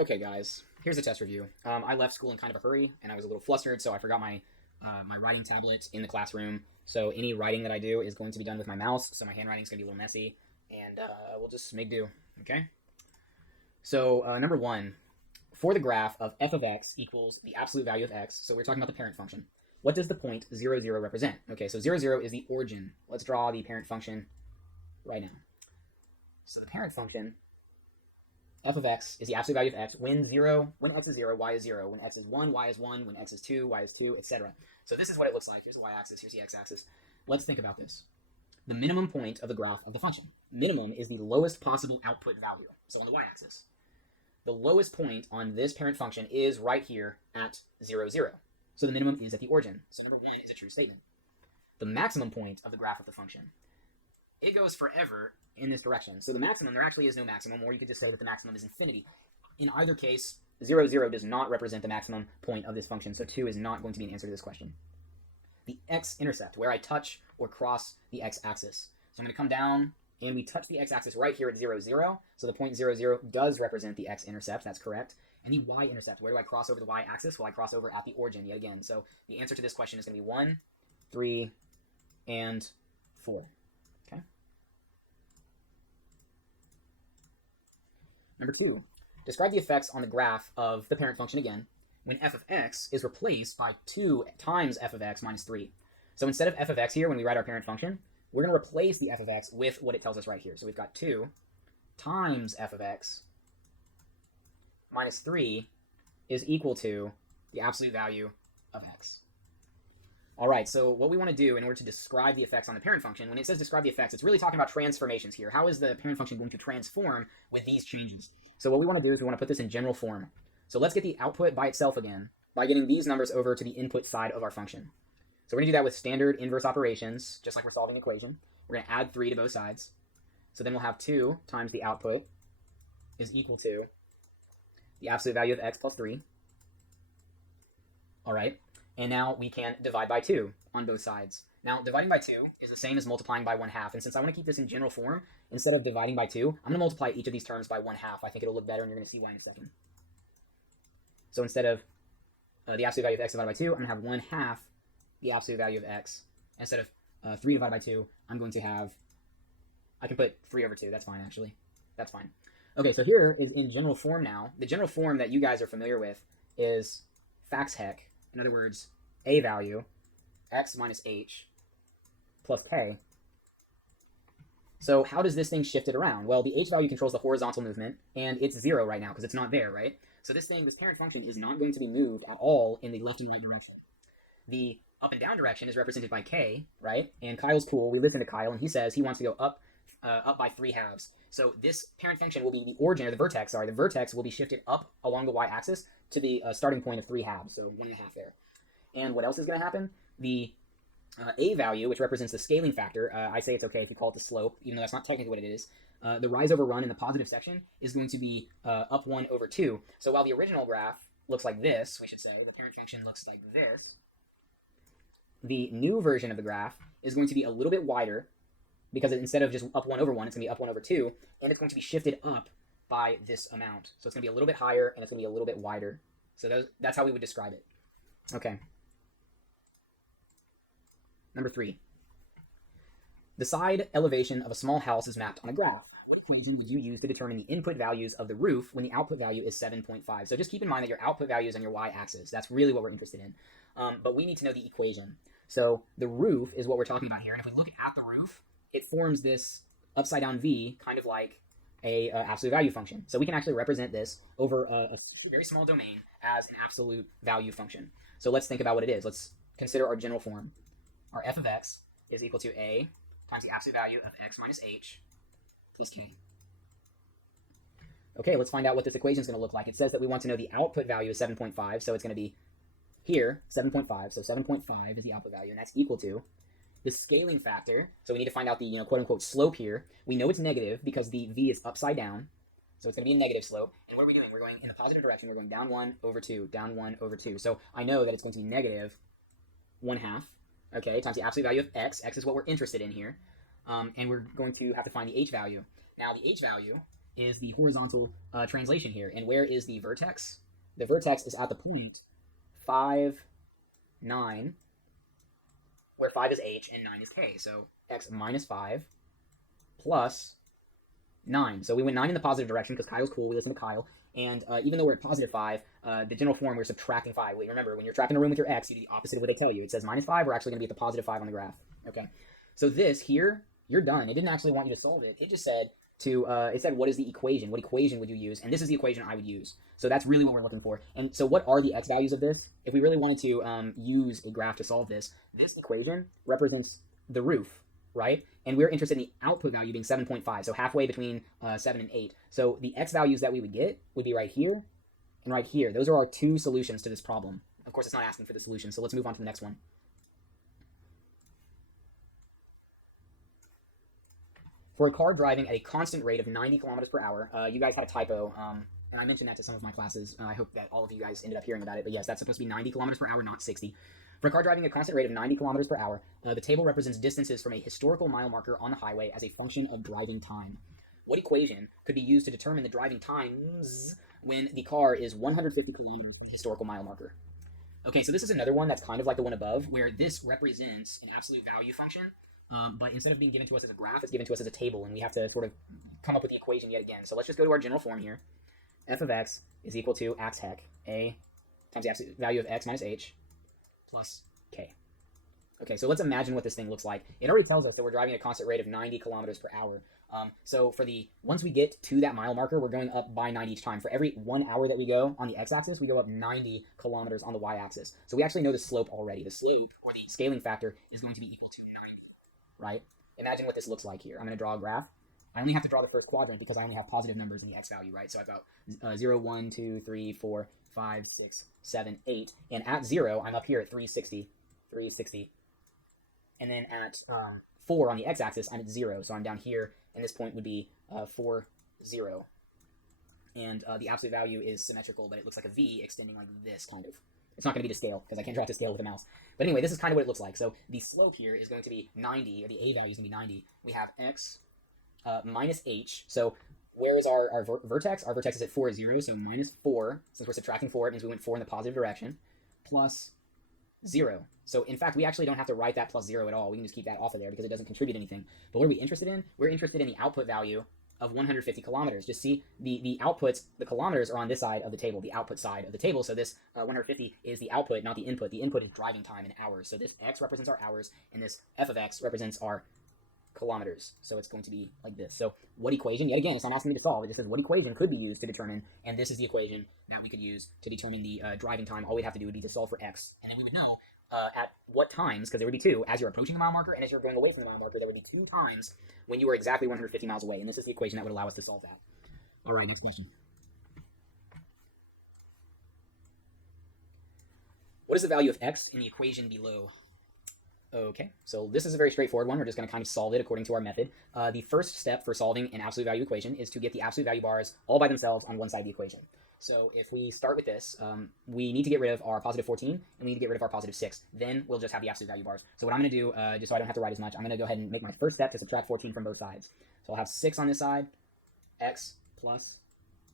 Okay, guys, here's a test review. I left school in kind of a hurry, and I was a little flustered, so I forgot my writing tablet in the classroom. So any writing that I do is going to be done with my mouse, so my handwriting is going to be a little messy, and we'll just make do, okay? So number one, for the graph of f of x equals the absolute value of x, so we're talking about the parent function, what does the point 0, 0 represent? Okay, so 0, 0 is the origin. Let's draw the parent function right now. So the parent function f of x is the absolute value of x when x is 0, y is 0, when x is 1, y is 1, when x is 2, y is 2, etc. So this is what it looks like. Here's the y-axis, here's the x-axis. Let's think about this. The minimum point of the graph of the function. Minimum is the lowest possible output value, so on the y-axis. The lowest point on this parent function is right here at 0, 0. So the minimum is at the origin. So number one is a true statement. The maximum point of the graph of the function. It goes forever in this direction. So the maximum, there actually is no maximum, or you could just say that the maximum is infinity. In either case, 0, 0 does not represent the maximum point of this function, so 2 is not going to be an answer to this question. The x-intercept, where I touch or cross the x-axis. So I'm going to come down, and we touch the x-axis right here at 0, 0. So the point 0, 0 does represent the x-intercept, that's correct. And the y-intercept, where do I cross over the y-axis? Well, I cross over at the origin yet again. So the answer to this question is going to be 1, 3, and 4. Okay. Number 2, describe the effects on the graph of the parent function again when f of x is replaced by 2 times f of x minus 3. So instead of f of x here, when we write our parent function, we're going to replace the f of x with what it tells us right here. So we've got 2 times f of x minus 3 is equal to the absolute value of x. All right, so what we want to do in order to describe the effects on the parent function, when it says describe the effects, it's really talking about transformations here. How is the parent function going to transform with these changes? So what we want to do is we want to put this in general form. So let's get the output by itself again by getting these numbers over to the input side of our function. So we're going to do that with standard inverse operations, just like we're solving an equation. We're going to add 3 to both sides. So then we'll have 2 times the output is equal to the absolute value of x plus 3. All right. And now we can divide by 2 on both sides. Now, dividing by 2 is the same as multiplying by 1/2. And since I want to keep this in general form, instead of dividing by 2, I'm going to multiply each of these terms by 1/2. I think it'll look better, and you're going to see why in a second. So instead of the absolute value of x divided by 2, I'm going to have 1/2 the absolute value of x. Instead of 3 divided by 2, I'm going to have, I can put 3 over 2. That's fine, actually. That's fine. Okay, so here is in general form now. The general form that you guys are familiar with is Fax-Heck. In other words, a value, x minus h, plus k. So how does this thing shift it around? Well, the h value controls the horizontal movement, and it's 0 right now because it's not there, right? So this parent function, is not going to be moved at all in the left and right direction. The up and down direction is represented by k, right? And Kyle's cool. We looked into Kyle, and he says he wants to go up by 3/2. So this parent function will be the origin, or the vertex, sorry. The vertex will be shifted up along the y-axis to the starting point of 3/2, so 1.5 there. And what else is going to happen? The a value, which represents the scaling factor, I say it's okay if you call it the slope, even though that's not technically what it is. The rise over run in the positive section is going to be up 1 over 2. So while the original graph looks like this, we should say, the parent function looks like this, the new version of the graph is going to be a little bit wider, because instead of just up 1 over 1, it's going to be up 1 over 2, and it's going to be shifted up by this amount. So it's going to be a little bit higher, and it's going to be a little bit wider. So that's how we would describe it. Okay. Number 3. The side elevation of a small house is mapped on a graph. What equation would you use to determine the input values of the roof when the output value is 7.5? So just keep in mind that your output value is on your y-axis. That's really what we're interested in. But we need to know the equation. So the roof is what we're talking about here. And if we look at the roof, it forms this upside down V, kind of like a absolute value function. So we can actually represent this over a very small domain as an absolute value function. So let's think about what it is. Let's consider our general form. Our f of x is equal to a times the absolute value of x minus h plus k. Okay, let's find out what this equation is going to look like. It says that we want to know the output value is 7.5, so it's going to be here, 7.5. So 7.5 is the output value, and that's equal to the scaling factor. So we need to find out the quote-unquote slope here. We know it's negative because the v is upside down, so it's going to be a negative slope. And what are we doing? We're going in the positive direction. We're going down 1 over 2, down 1 over 2. So I know that it's going to be negative 1/2. Okay, times the absolute value of x. X is what we're interested in here. And we're going to have to find the h value. Now, the h value is the horizontal translation here. And where is the vertex? The vertex is at the point 5, 9, where 5 is h and 9 is k. So x minus 5 plus 9. So we went 9 in the positive direction because Kyle's cool. We listen to Kyle. And even though we're at positive 5, the general form, we're subtracting 5. Wait, remember, when you're trapped in a room with your x, you do the opposite of what they tell you. It says minus 5. We're actually going to be at the positive 5 on the graph. Okay. So this here, you're done. It didn't actually want you to solve it. It just said it said, what is the equation? What equation would you use? And this is the equation I would use. So that's really what we're looking for. And so what are the x values of this? If we really wanted to use a graph to solve this equation represents the roof, right? And we're interested in the output value being 7.5, so halfway between 7 and 8. So the x values that we would get would be right here and right here. Those are our two solutions to this problem. Of course, it's not asking for the solution, so let's move on to the next one. For a car driving at a constant rate of 90 kilometers per hour, you guys had a typo, and I mentioned that to some of my classes. I hope that all of you guys ended up hearing about it, but yes, that's supposed to be 90 kilometers per hour, not 60. For a car driving a constant rate of 90 kilometers per hour, the table represents distances from a historical mile marker on the highway as a function of driving time. What equation could be used to determine the driving times when the car is 150 kilometers from the historical mile marker? Okay, so this is another one that's kind of like the one above, where this represents an absolute value function. But instead of being given to us as a graph, it's given to us as a table, and we have to sort of come up with the equation yet again. So let's just go to our general form here. F of x is equal to ax hec, a times the absolute value of x minus h plus k. Okay, so let's imagine what this thing looks like. It already tells us that we're driving at a constant rate of 90 kilometers per hour. So once we get to that mile marker, we're going up by 90 each time. For every 1 hour that we go on the x-axis, we go up 90 kilometers on the y-axis. So we actually know the slope already. The slope, or the scaling factor, is going to be equal to 90. Right? Imagine what this looks like here. I'm going to draw a graph. I only have to draw the first quadrant because I only have positive numbers in the x value, right? So I've got 0, 1, 2, 3, 4, 5, 6, 7, 8. And at 0, I'm up here at 360. And then at 4 on the x-axis, I'm at 0. So I'm down here, and this point would be 4, 0. And the absolute value is symmetrical, but it looks like a V extending like this, kind of. It's not going to be to scale, because I can't draw it to scale with a mouse. But anyway, this is kind of what it looks like. So the slope here is going to be 90, or the a value is going to be 90. We have x minus h. So where is our vertex? Our vertex is at 4, 0, so minus 4. Since we're subtracting 4, it means we went 4 in the positive direction. Plus 0. So in fact, we actually don't have to write that plus 0 at all. We can just keep that off of there because it doesn't contribute anything. But what are we interested in? We're interested in the output value of 150 kilometers. Just see the outputs, the kilometers are on this side of the table, the output side of the table. So this 150 is the output, not the input. The input is driving time in hours. So this x represents our hours, and this f of x represents our kilometers. So it's going to be like this. So what equation? Yet again, it's not asking me to solve. It just says what equation could be used to determine, and this is the equation that we could use to determine the driving time. All we'd have to do would be to solve for x, and then we would know at what times, because there would be two, as you're approaching the mile marker and as you're going away from the mile marker, there would be 2 times when you were exactly 150 miles away, and this is the equation that would allow us to solve that. All right, next question. What is the value of x in the equation below? Okay, so this is a very straightforward one. We're just going to kind of solve it according to our method. The first step for solving an absolute value equation is to get the absolute value bars all by themselves on one side of the equation. So if we start with this, we need to get rid of our positive 14, and we need to get rid of our positive 6. Then we'll just have the absolute value bars. So what I'm going to do, just so I don't have to write as much, I'm going to go ahead and make my first step to subtract 14 from both sides. So I'll have 6 on this side, x plus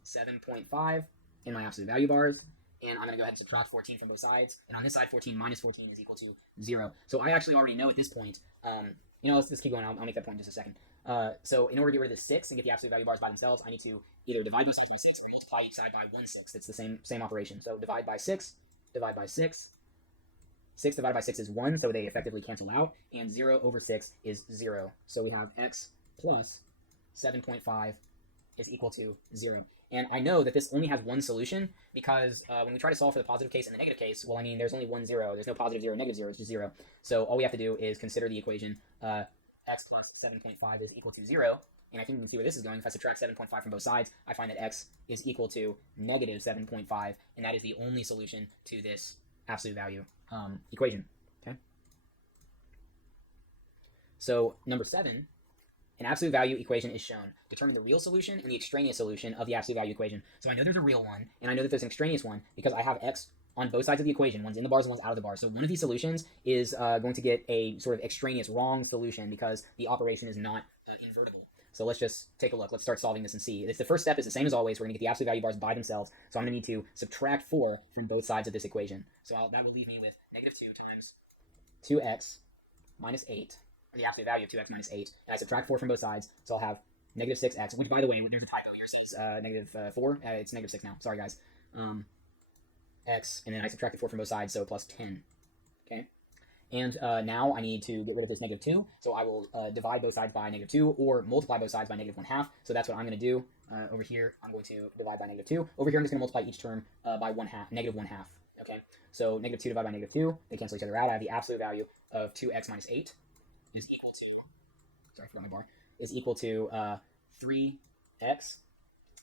7.5 in my absolute value bars, and I'm going to go ahead and subtract 14 from both sides. And on this side, 14 minus 14 is equal to 0. So I actually already know at this point, let's just keep going. I'll make that point in just a second. So in order to get rid of the 6 and get the absolute value bars by themselves, I need to either divide both sides by 6 or multiply each side by 1/6. It's the same operation. So divide by 6, divide by 6. 6 divided by 6 is 1, so they effectively cancel out. And 0 over 6 is 0. So we have x plus 7.5 is equal to 0. And I know that this only has one solution because when we try to solve for the positive case and the negative case, well, I mean, there's only one 0. There's no positive 0, negative 0. It's just 0. So all we have to do is consider the equation x plus 7.5 is equal to 0. And I think you can see where this is going. If I subtract 7.5 from both sides, I find that x is equal to negative 7.5. And that is the only solution to this absolute value equation. Okay. So number 7, an absolute value equation is shown. Determine the real solution and the extraneous solution of the absolute value equation. So I know there's a real one, and I know that there's an extraneous one because I have x on both sides of the equation. One's in the bars and one's out of the bars. So one of these solutions is going to get a sort of extraneous wrong solution because the operation is not invertible. So let's just take a look. Let's start solving this and see. The first step is the same as always. We're going to get the absolute value bars by themselves. So I'm going to need to subtract 4 from both sides of this equation. So that will leave me with negative 2 times 2x minus 8, or the absolute value of 2x minus 8. And I subtract 4 from both sides, so I'll have negative 6x, which, by the way, there's a typo here. It says negative 4. It's negative 6 now. Sorry, guys. X, and then I subtracted 4 from both sides, so plus 10. Okay? And now I need to get rid of this negative 2, so I will divide both sides by negative 2, or multiply both sides by negative 1/2. So that's what I'm going to do. Over here, I'm going to divide by negative 2. Over here, I'm just going to multiply each term by negative 1/2. Okay? So negative 2 divided by negative 2, they cancel each other out. I have the absolute value of 2x minus 8 is equal to, sorry, I forgot my bar, is equal to 3x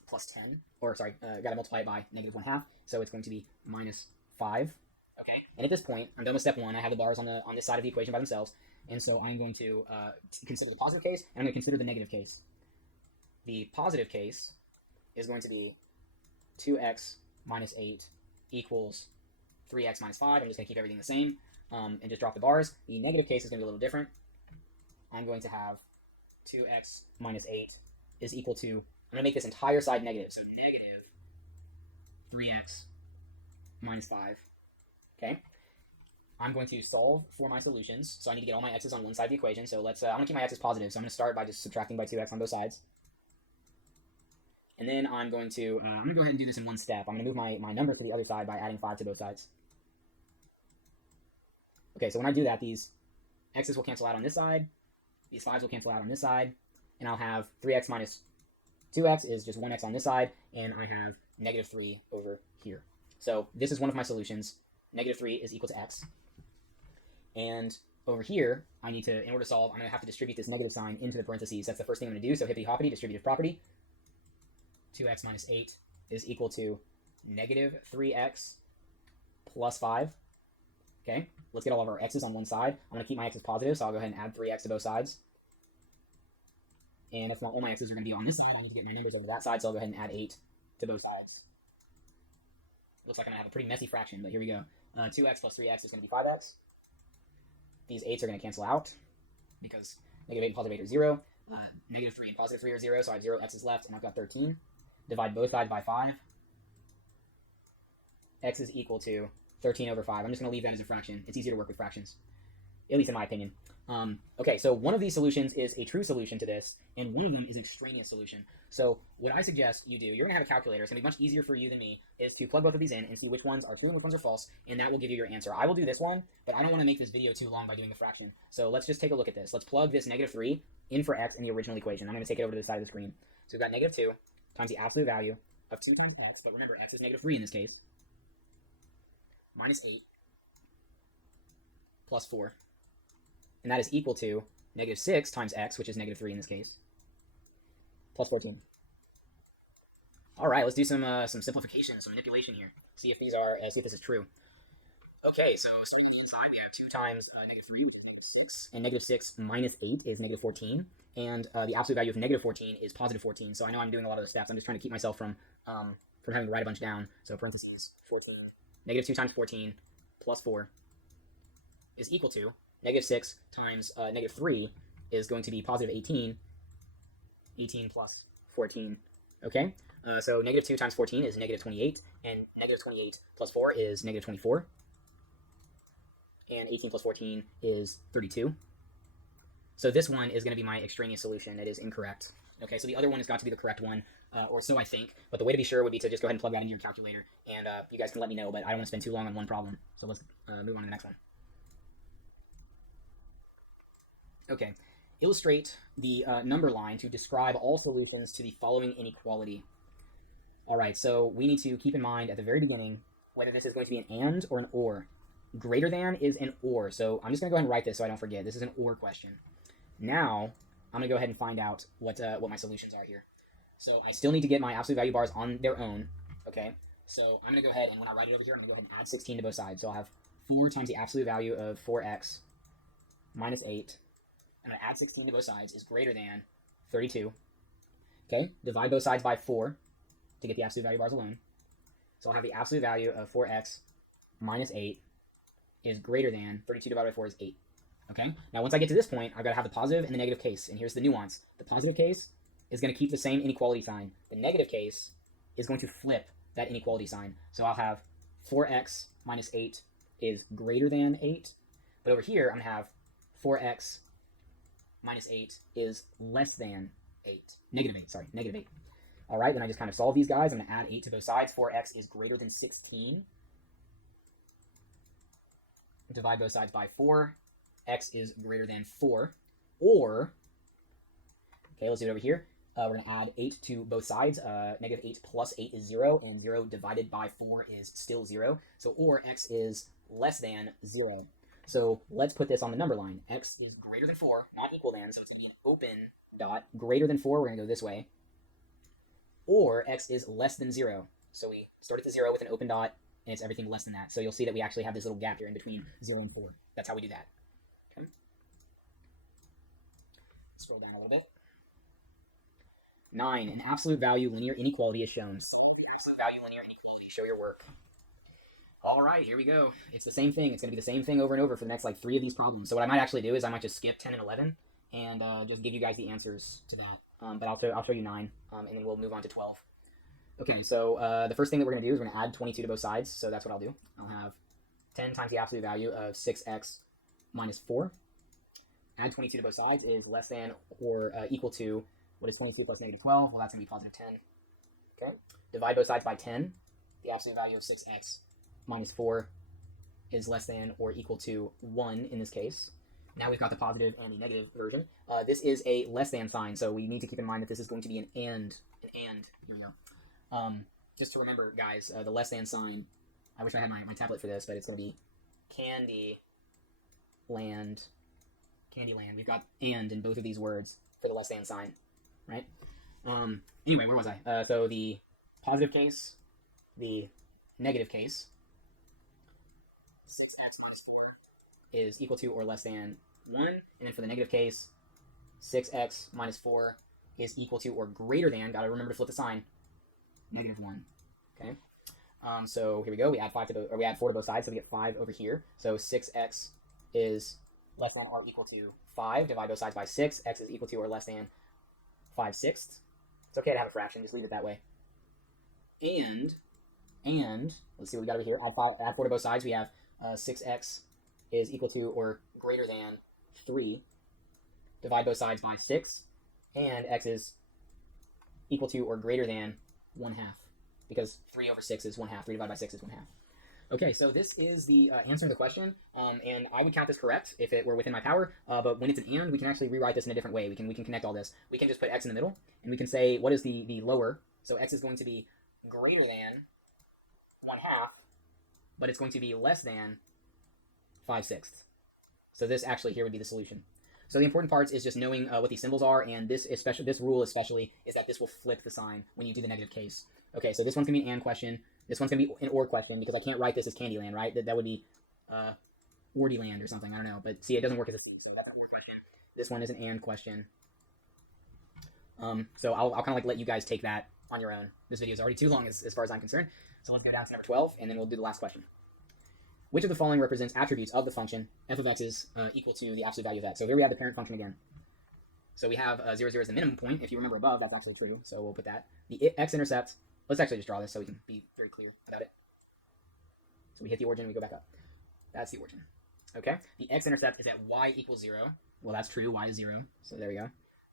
plus 10, or sorry, got to multiply it by negative 1/2, so it's going to be minus 5. Okay, and at this point, I'm done with step 1. I have the bars on this side of the equation by themselves, and so I'm going to consider the positive case, and I'm going to consider the negative case. The positive case is going to be 2x minus 8 equals 3x minus 5. I'm just going to keep everything the same and just drop the bars. The negative case is going to be a little different. I'm going to have 2x minus 8 is equal to, I'm going to make this entire side negative, so negative 3x minus 5. Okay, I'm going to solve for my solutions, so I need to get all my x's on one side of the equation. So let's, I'm going to keep my x's positive, so I'm going to start by just subtracting by 2x on both sides. And then I'm going to go ahead and do this in one step. I'm going to move my number to the other side by adding 5 to both sides. Okay, so when I do that, these x's will cancel out on this side, these 5's will cancel out on this side, and I'll have 3x minus 2x is just 1x on this side, and I have negative 3 over here. So this is one of my solutions. Negative 3 is equal to x. And over here, I need to, in order to solve, I'm going to have to distribute this negative sign into the parentheses. That's the first thing I'm going to do. So hippity-hoppity, distributive property. 2x minus 8 is equal to negative 3x plus 5. Okay, let's get all of our x's on one side. I'm going to keep my x's positive, so I'll go ahead and add 3x to both sides. And if all my x's are going to be on this side, I need to get my numbers over that side, so I'll go ahead and add 8 to both sides. Looks like I'm going to have a pretty messy fraction, but here we go. 2x plus 3x is going to be 5x. These 8's are going to cancel out because negative 8 and positive 8 are 0. Negative 3 and positive 3 are 0, so I have 0 x's left, and I've got 13. Divide both sides by 5. X is equal to 13 over 5. I'm just going to leave that as a fraction. It's easier to work with fractions, at least in my opinion. Okay, so one of these solutions is a true solution to this, and one of them is an extraneous solution. So what I suggest you do, you're going to have a calculator. It's going to be much easier for you than me, is to plug both of these in and see which ones are true and which ones are false, and that will give you your answer. I will do this one, but I don't want to make this video too long by doing the fraction. So let's just take a look at this. Let's plug this negative 3 in for x in the original equation. I'm going to take it over to the side of the screen. So we've got negative 2 times the absolute value of 2 times x, but remember, x is negative 3 in this case, minus 8 plus 4. And that is equal to negative 6 times x, which is negative 3 in this case, plus 14. All right, let's do some simplification, some manipulation here. See if these are, see if this is true. Okay, so starting on the inside, we have 2 times negative 3, which is negative 6, and negative 6 minus 8 is negative 14, and the absolute value of negative 14 is positive 14. So I know I'm doing a lot of the steps. I'm just trying to keep myself from having to write a bunch down. So parentheses, 14, negative 2 times 14 plus 4 is equal to negative 6 times negative 3 is going to be positive 18. 18 plus 14. Okay? So negative 2 times 14 is negative 28, and negative 28 plus 4 is negative 24. And 18 plus 14 is 32. So this one is going to be my extraneous solution. It is incorrect. Okay, so the other one has got to be the correct one, or so I think. But the way to be sure would be to just go ahead and plug that into your calculator, and you guys can let me know, but I don't want to spend too long on one problem. So let's move on to the next one. Okay, illustrate the number line to describe all solutions to the following inequality. All right, so we need to keep in mind at the very beginning whether this is going to be an and or an or. Greater than is an or, so I'm just going to go ahead and write this so I don't forget. This is an or question. Now, I'm going to go ahead and find out what my solutions are here. So I still need to get my absolute value bars on their own, okay? So I'm going to go ahead, and when I write it over here, I'm going to go ahead and add 16 to both sides. So I'll have 4 times the absolute value of 4x minus 8. I'm going to add 16 to both sides is greater than 32. Okay, divide both sides by 4 to get the absolute value bars alone. So I'll have the absolute value of 4x minus 8 is greater than 32 divided by 4 is 8. Okay, now once I get to this point, I've got to have the positive and the negative case, and here's the nuance. The positive case is going to keep the same inequality sign. The negative case is going to flip that inequality sign. So I'll have 4x minus 8 is greater than 8. But over here, I'm going to have 4x minus 8 is less than 8. Negative 8, sorry, negative 8. All right, then I just kind of solve these guys. I'm going to add 8 to both sides. 4x is greater than 16. Divide both sides by 4. X is greater than 4. Or, okay, let's do it over here. We're going to add 8 to both sides. Negative 8 plus 8 is 0, and 0 divided by 4 is still 0. So, or x is less than 0. So let's put this on the number line. X is greater than 4, not equal than, so it's going to be an open dot. Greater than 4, we're going to go this way. Or x is less than 0. So we start at the 0 with an open dot, and it's everything less than that. So you'll see that we actually have this little gap here in between 0 and 4. That's how we do that. Okay. Scroll down a little bit. 9. An absolute value linear inequality is shown. Solve your absolute value linear inequality. Show your work. All right, here we go. It's the same thing. It's going to be the same thing over and over for the next, like, 3 of these problems. So what I might actually do is I might just skip 10 and 11 and just give you guys the answers to that. But I'll show you 9, and then we'll move on to 12. Okay, so the first thing that we're going to do is we're going to add 22 to both sides. So that's what I'll do. I'll have 10 times the absolute value of 6x minus 4. Add 22 to both sides is less than or equal to, what is 22 plus negative 12? Well, that's going to be positive 10. Okay. Divide both sides by 10. The absolute value of 6x minus 4 is less than or equal to 1 in this case. Now we've got the positive and the negative version. This is a less than sign, so we need to keep in mind that this is going to be an and. Here we go. Just to remember, guys, the less than sign, I wish I had my tablet for this, but it's going to be Candyland. We've got and in both of these words for the less than sign, right? Anyway, where was I? So the positive case, the negative case, 6x minus 4 is equal to or less than 1. And then for the negative case, 6x minus 4 is equal to or greater than, got to remember to flip the sign, negative 1. Okay. So here we go. We add 4 to both sides, so we get 5 over here. So 6x is less than or equal to 5. Divide both sides by 6. X is equal to or less than 5/6. It's okay to have a fraction. Just leave it that way. And let's see what we got over here. Add 4 to both sides. We have 6x is equal to or greater than 3. Divide both sides by 6. And x is equal to or greater than 1/2. Because 3 over 6 is 1/2. 3 divided by 6 is 1/2. Okay, so this is the answer to the question, and I would count this correct if it were within my power, but when it's an and, we can actually rewrite this in a different way. We can connect all this. We can just put x in the middle, and we can say what is the lower, so x is going to be greater than 1/2, but it's going to be less than 5/6. So this actually here would be the solution. So the important parts is just knowing what these symbols are, and this rule especially is that this will flip the sign when you do the negative case. Okay, so this one's going to be an and question. This one's going to be an or question because I can't write this as Candyland, right? That would be Wordyland or something. I don't know. But see, it doesn't work as a C, so that's an or question. This one is an and question. So I'll kind of like let you guys take that on your own. This video is already too long as far as I'm concerned. So let's go down to number 12, and then we'll do the last question. Which of the following represents attributes of the function f of x is equal to the absolute value of x? So here we have the parent function again. So we have 0, 0 as the minimum point. If you remember above, that's actually true. So we'll put that. The x-intercept, let's actually just draw this so we can be very clear about it. So we hit the origin, we go back up. That's the origin. Okay? The x-intercept is at y equals 0. Well, that's true. Y is 0. So there we go.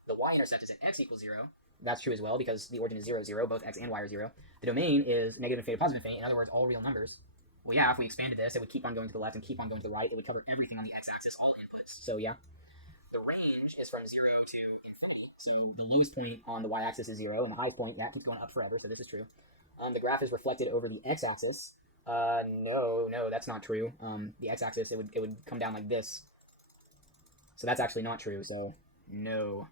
The y-intercept is at x equals 0. That's true as well because the origin is 0, 0. Both x and y are 0. The domain is negative infinity, positive infinity. In other words, all real numbers. Well, yeah, if we expanded this, it would keep on going to the left and keep on going to the right. It would cover everything on the x-axis, all inputs. So, yeah. The range is from 0 to infinity. So the lowest point on the y-axis is 0, and the highest point, that keeps going up forever, so this is true. The graph is reflected over the x-axis. No, that's not true. The x-axis, it would come down like this. So that's actually not true, so no.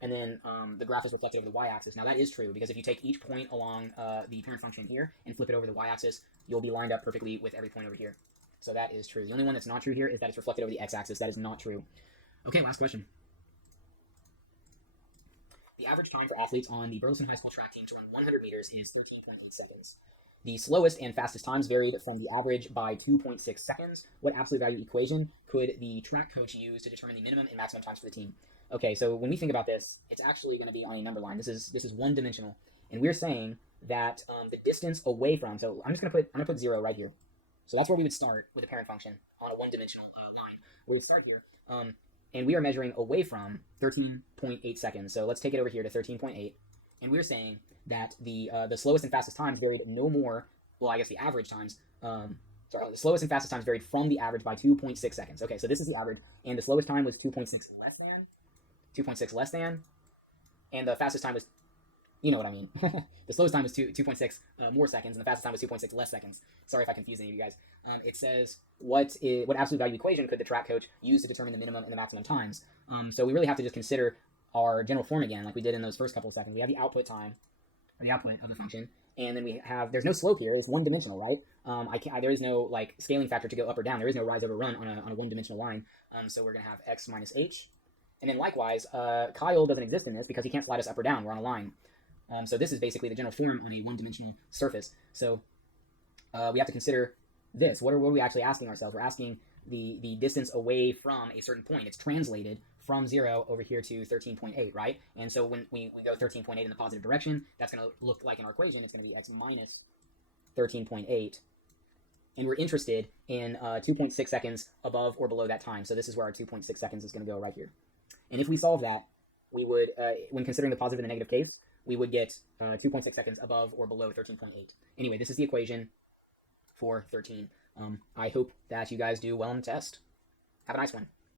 And then the graph is reflected over the y-axis. Now that is true, because if you take each point along the parent function here and flip it over the y-axis, you'll be lined up perfectly with every point over here. So that is true. The only one that's not true here is that it's reflected over the x-axis. That is not true. Okay, last question. The average time for athletes on the Burleson High School track team to run 100 meters is 13.8 seconds. The slowest and fastest times varied from the average by 2.6 seconds. What absolute value equation could the track coach use to determine the minimum and maximum times for the team? Okay, so when we think about this, it's actually going to be on a number line. This is one dimensional, and we're saying that the distance away from. So I'm gonna put 0 right here. So that's where we would start with a parent function on a one-dimensional line. We would start here, and we are measuring away from 13.8 seconds. So let's take it over here to 13.8, and we're saying that the slowest and fastest times varied no more. Well, I guess the average times. The slowest and fastest times varied from the average by 2.6 seconds. Okay, so this is the average, and the slowest time was 2.6 less than, and the fastest time was, you know what I mean. The slowest time was 2.6 more seconds, and the fastest time was 2.6 less seconds. Sorry if I confuse any of you guys. It says what absolute value equation could the track coach use to determine the minimum and the maximum times? So we really have to just consider our general form again, like we did in those first couple of seconds. We have the output time, or the output of the function, and then we have, there's no slope here. It's one dimensional, right? There is no like scaling factor to go up or down. There is no rise over run on a one dimensional line. So we're gonna have x minus h, and then likewise, Kyle doesn't exist in this because he can't slide us up or down. We're on a line. So this is basically the general form on a one-dimensional surface. So we have to consider this. What are we actually asking ourselves? We're asking the distance away from a certain point. It's translated from 0 over here to 13.8, right? And so when we go 13.8 in the positive direction, that's going to look like in our equation, it's going to be x minus 13.8. And we're interested in 2.6 seconds above or below that time. So this is where our 2.6 seconds is going to go right here. And if we solve that, we would, when considering the positive and the negative case, we would get 2.6 seconds above or below 13.8. Anyway, this is the equation for 13. I hope that you guys do well on the test. Have a nice one.